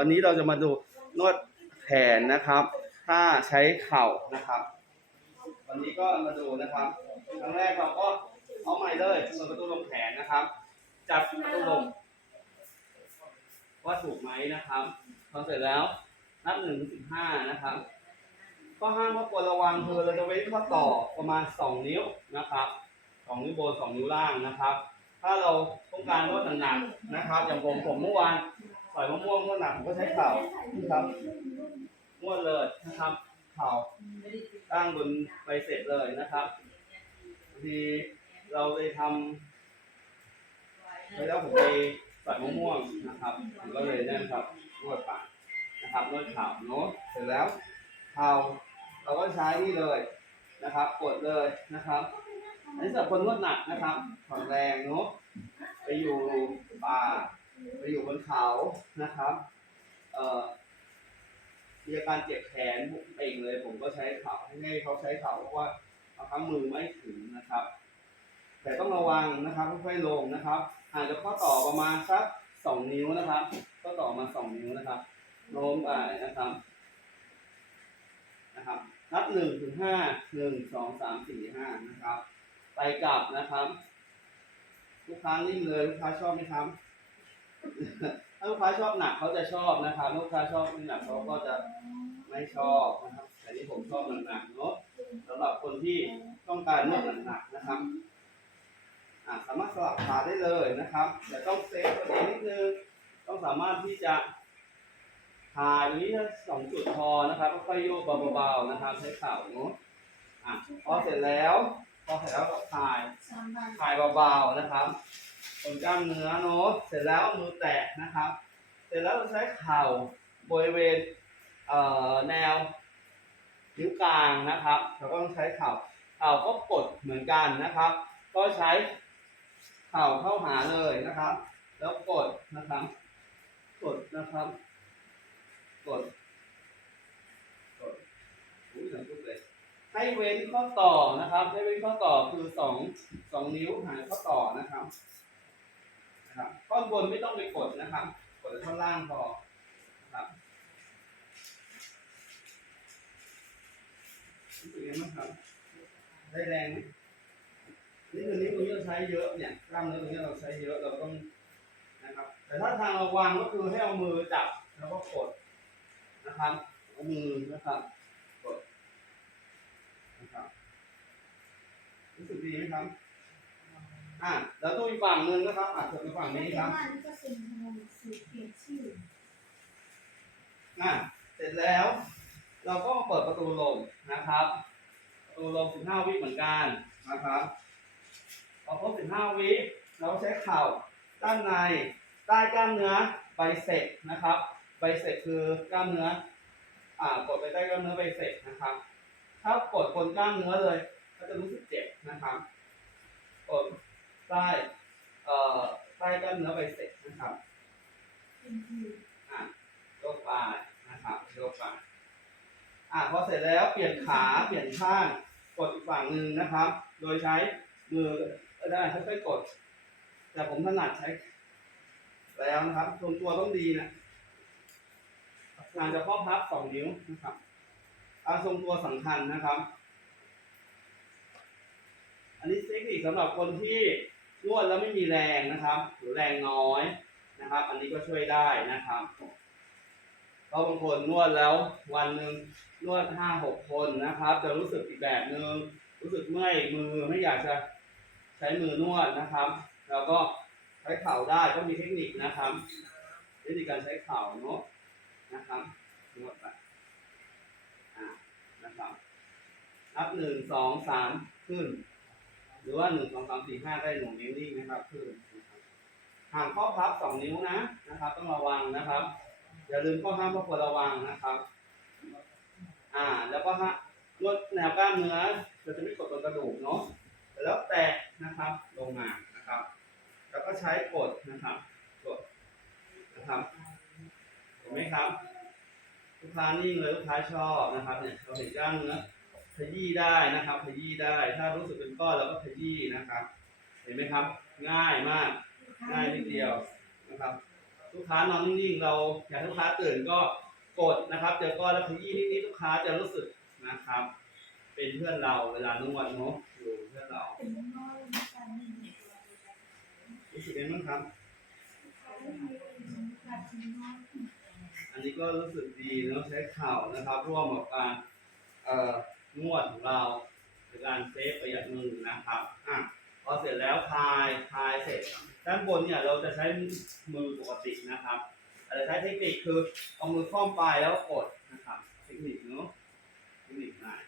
วันนี้เราจะมาดูนวดแขนนะครับ ถ้าใช้เข่านะครับ วันนี้ก็มาดูนะครับครั้งแรกเราก็เอาใหม่เลยเปิดประตูลงแขนนะครับ จับประตูลงว่าถูกไหมนะครับพอเสร็จแล้วนับหนึ่งถึงสิบห้านะครับข้อห้ามข้อควรระวังคือเราจะเว้นข้อต่อประมาณสองนิ้วนะครับสองนิ้วบนสองนิ้วล่างนะครับ ถ้าเราต้องการนวดหนักๆนะครับ อย่างผมผมเมื่อวาน สอยมะม่วงนวดหนักผมก็ใช้เข่านะครับนวดเลยนะครับ เข่าตั้งบนใบเสร็จเลยนะครับบางทีเราไปทำแล้วผมไปสอยมะม่วงนะครับผมก็เลยนั่นครับนวดปากนะครับนวดเข่าเนาะเสร็จแล้วเข่าเราก็ใช้นี่เลยนะครับ กดเลยนะครับอันนี้สำหรับคนนวดหนักนะครับผ่อนแรงเนาะไปอยู่ป่าไป ขานะครับ เอ่อมีอาการเจ็บแขนผมเองเลย ผมก็ใช้เขาให้เขาใช้เขาเพราะว่าบางครั้งมือไม่ถึงนะครับ แต่ต้องระวังนะครับค่อยๆลงนะครับอาจจะข้อต่อประมาณสักสองนิ้วนะครับข้อต่อมาสองนิ้วนะครับโน้มไปนะครับนะครับนับหนึ่งถึงห้าหนึ่งสองสามสี่ห้านะครับ ไปกลับนะครับ ลูกค้านิ่งเลยลูกค้าชอบไหมครับ ถ้าลูกค้าชอบหนักเขาจะชอบนะครับลูกค้าชอบไม่หนักเขาก็จะไม่ชอบนะครับแต่นี่ผมชอบหนักๆเนาะสำหรับคนที่ต้องการนวดหนักๆนะครับอ่าสามารถสลับขาได้เลยนะครับแต่ต้องเซฟตัวเองนิดนึงต้องสามารถที่จะถ่ายตรงนี้ถ้าสองจุดพอนะครับค่อยๆโยกเบาๆนะครับใช้เข่าเนาะอะพอเสร็จแล้วพอเสร็จแล้วก็ถ่ายถ่ายเบาๆนะครับ บนกล้ามเนื้อเนาะเสร็จแล้วมือแตะนะครับ เสร็จแล้วเราใช้เข่าบริเวณเอ่อแนวนิ้วกลางนะครับเราก็ต้องใช้เข่าเข่าก็กดเหมือนกันนะครับ ก็ใช้เข่าเข้าหาเลยนะครับ แล้วกดนะครับ กดนะครับ กดกดอุ้ยหนังทุกเลยให้เว้นข้อต่อนะครับ ให้เว้นข้อต่อคือสองสองนิ้วหายข้อต่อนะครับ นะครับข้อบนไม่ต้องไปกดนะครับ กดแต่ท่อนล่างพอครับรู้สึกยังไงบ้างครับ ได้แรงไหมนี่คือนิ้วตรงนี้เราใช้เยอะเนี่ยกล้ามเนื้อตรงนี้เราใช้เยอะเราต้องนะครับ แต่ถ้าทางเระวังก็คือให้เอามือจับแล้วก็กดนะครับเอามือนะครับนะครับรู้สึกดีไหมครับ อ่าแล้วดูอีกฝั่งหนึ่งนะครับอะดูอีฝั่งนี้ครับน่ก็เสอ่าเสร็จแล้ว เราก็มาเปิดประตูลมนะครับ ประตูลม15 วิเหมือนกันนะครับพอครบ15 วิเราใช้เข่าด้านในใต้กล้ามเนื้อไบเซ็ปนะครับ ไบเซ็ปคือกล้ามเนื้ออ่ากดไปใต้กล้ามเนื้อไบเซ็ปนะครับ ถ้ากดบนกล้ามเนื้อเลยก็จะรู้สึกเจ็บนะครับกด ใต้เอ่อใต้กล้ามเนื้อไบเซ็ปนะครับอะโยกไปนะครับโยกไปอะพอเสร็จแล้วเปลี่ยนขาเปลี่ยนข้างกดอีกฝั่งหนึ่งนะครับ โดยใช้มือก็ได้ค่อยๆกด แต่ผมถนัดใช้ แล้วนะครับทรงตัวต้องดีนะงานจะข้อพับสองนิ้วนะครับการทรงตัวสำคัญนะครับ อันนี้เทคนิคสำหรับคนที่ นวดแล้วไม่มีแรงนะครับ หรือแรงน้อยนะครับ อันนี้ก็ช่วยได้นะครับเพราะบางคนนวดแล้ววันหนึ่งนวดห้าหกคนนะครับ จะรู้สึกอีกแบบหนึ่งรู้สึกเมื่อยมือไม่อยากจะใช้มือนวดนะครับ แล้วก็ใช้เข่าได้ก็มีเทคนิคนะครับวิธีการใช้เข่าเนาะนะครับนวดไปอ่านะครับนับหนึ่งสองสามขึ้น หรือว่าหนึ่งสองสามสี่ห้าได้หนึ่งนิ้วนิ่งนะครับครับห่างข้อพับสองนิ้วนะนะครับ ต้องระวังนะครับ อย่าลืมข้อห้ามข้อควรระวังนะครับ อ่าแล้วก็ฮะนวดแนวกล้ามเนื้อเราจะไม่กดตรงกระดูกเนาะแล้วแตะนะครับลงมานะครับ แล้วก็ใช้กดนะครับกดนะครับเห็นไหมครับลูกค้านิ่งเลยลูกค้าชอบนะครับเนี่ยเราเห็นกล้ามเนื้อ ขยี้ได้นะครับ ขยี้ได้ ถ้ารู้สึกเป็นก้อนเราก็ขยี้นะครับ เห็นไหมครับ ง่ายมาก ง่ายนิดเดียวนะครับ ลูกค้านอนนิ่งๆเราอยากให้ลูกค้าตื่นก็กดนะครับเดี๋ยวก็แล้วขยี้นิดๆลูกค้าจะรู้สึกนะครับ เป็นเพื่อนเราเวลานวดเนาะอยู่เพื่อนเรารู้สึกยังไงบ้างครับอยอันนี้ก็รู้สึกดีเนาะใช้เข่านะครับ ร่วมกับการเอ่อ นวดของเราในการเซฟประหยัดมือนะครับอะพอเสร็จแล้วคลายคลายเสร็จ ด้านบนเนี่ยเราจะใช้มือปกตินะครับอาจจะใช้เทคนิคคือเอามือคล้อมปลายแล้วกดนะครับเทคนิคเนาะเทคนิคง่าย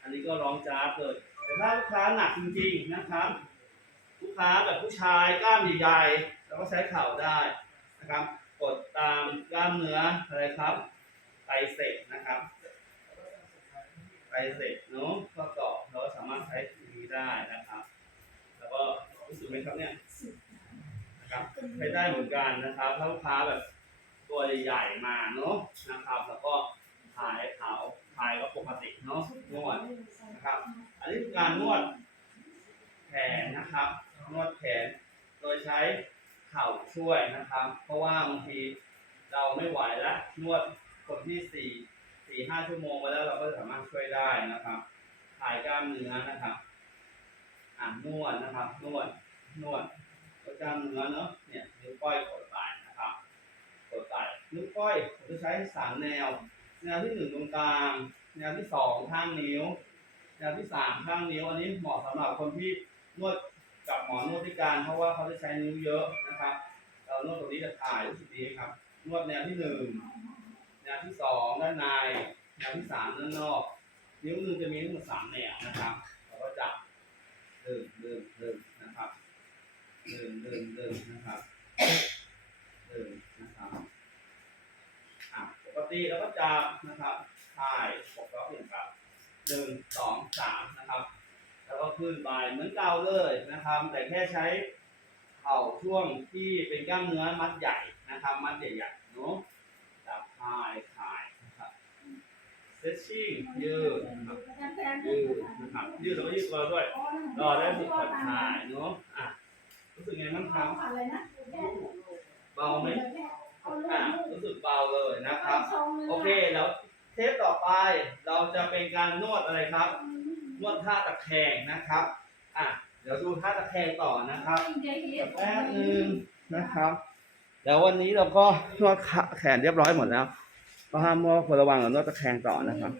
อันนี้ก็ร้องจ้าบเลยแต่ถ้าลูกค้าหนักจริงๆนะครับ ลูกค้าแบบผู้ชายกล้ามใหญ่ๆเราก็ใช้เข่าได้นะครับ กดตามกล้ามเนื้ออะไรครับไตเสพนะครับ ไตรเสพเนาะก็เกาะเราก็สามารถใช้ตรงนี้ได้นะครับ แล้วก็รู้สึกไหมครับเนี่ยนะครับใช้ได้เหมือนกันนะครับถ้าลูกค้าแบบตัวใหญ่ๆมาเนาะนะครับ แล้วก็ถ่ายขาวถ่ายก็ปกติเนาะนวดนะครับ อันนี้การนวดแขนนะครับ นวดแขนโดยใช้เข่าช่วยนะครับ เพราะว่าบางทีเราไม่ไหวแล้วนวดคนที่สี่ สี่ห้าชั่วโมงไปแล้วเราก็สามารถช่วยได้นะครับถ่ายกล้ามเนื้อนะครับอ่านวดนะครับ นวดนวดกล้ามเนื้อเนาะเนี่ยนิ้วก้อยกดไปนะครับกดไปนิ้วก้อยผมจะใช้สามแนว แนวที่หนึ่งตรงกลางแนวที่สองข้างนิ้ว แนวที่สามข้างนิ้ว อันนี้เหมาะสำหรับคนที่นวดกับหมอนวดพิการ เพราะว่าเขาจะใช้นิ้วเยอะนะครับ เรานวดตรงนี้จะถ่ายรู้สึกดีครับ นวดแนวที่หนึ่ง แนวที่สองด้านในแนวที่สามด้านนอก นิ้วหนึงจะมีทั้งหมดสามแนวนะครับเราก็จับเดินเดินเดินนะครับเดินเดินเดินนะครับเดินนะครับอะปกติเราก็จับนะครับถ่ายปกติครับหนึ่งสองสามนะครับ แล้วก็ขึ้นไปเหมือนเก่าเลยนะครับ แต่แค่ใช้เข่าช่วงที่เป็นกล้ามเนื้อมัดใหญ่นะครับ มัดใหญ่ๆเนาะ คลายคลายนะครับเซชชิ่งยืดนะครับยืดนะครับยืดแล้วก็ยืดตัวด้วยรอได้สุดผ่อนคลายเนาะอะรู้สึกไงบ้างครับอะไรนะเบาไหมเอาเลอะยรู้สึกเบาเลยนะครับชงเลยโอเคแล้วเทปต่อไปเราจะเป็นการนวดอะไรครับ นวดท่าตะแคงนะครับอะเดี๋ยวดูท่าตะแคงต่อนะครับแป๊บนึงนะครับ เดี๋ยววันนี้เราก็นวดขาแขนเรียบร้อยหมดแล้ว ก็ห้ามมอควรระวังกับนวดตะแคงต่อนะครับ